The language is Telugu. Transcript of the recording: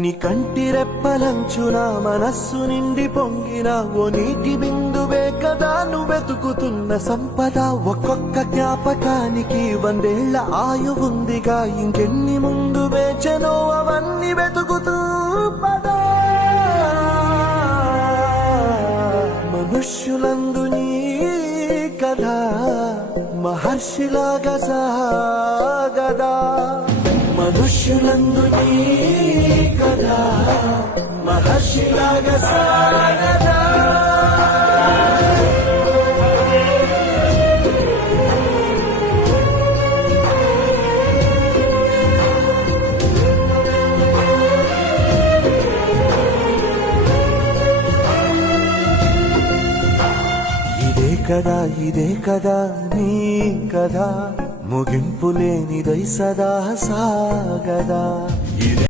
నీ కంటి రెప్పలంచున మనస్సు నిండి పొంగిన ఓ నీటి బిందువే కదా నువ్వెతుకుతున్న సంపద. ఒక్కొక్క జ్ఞాపకానికి 100 ఏళ్ల ఆయువుందిగా, ఇంకెన్ని ముందు వేచనో అవన్నీ వెతుకుతూ పదా. మనుష్యులందు నీ కథ మహర్షిలాగా సాగదా, మనుష్యులందు నీ కథ మహర్షిలాగా సాగదా. ఇదే కదా నీ కథ, ముగింపు లేనిదై సదా సాగదా.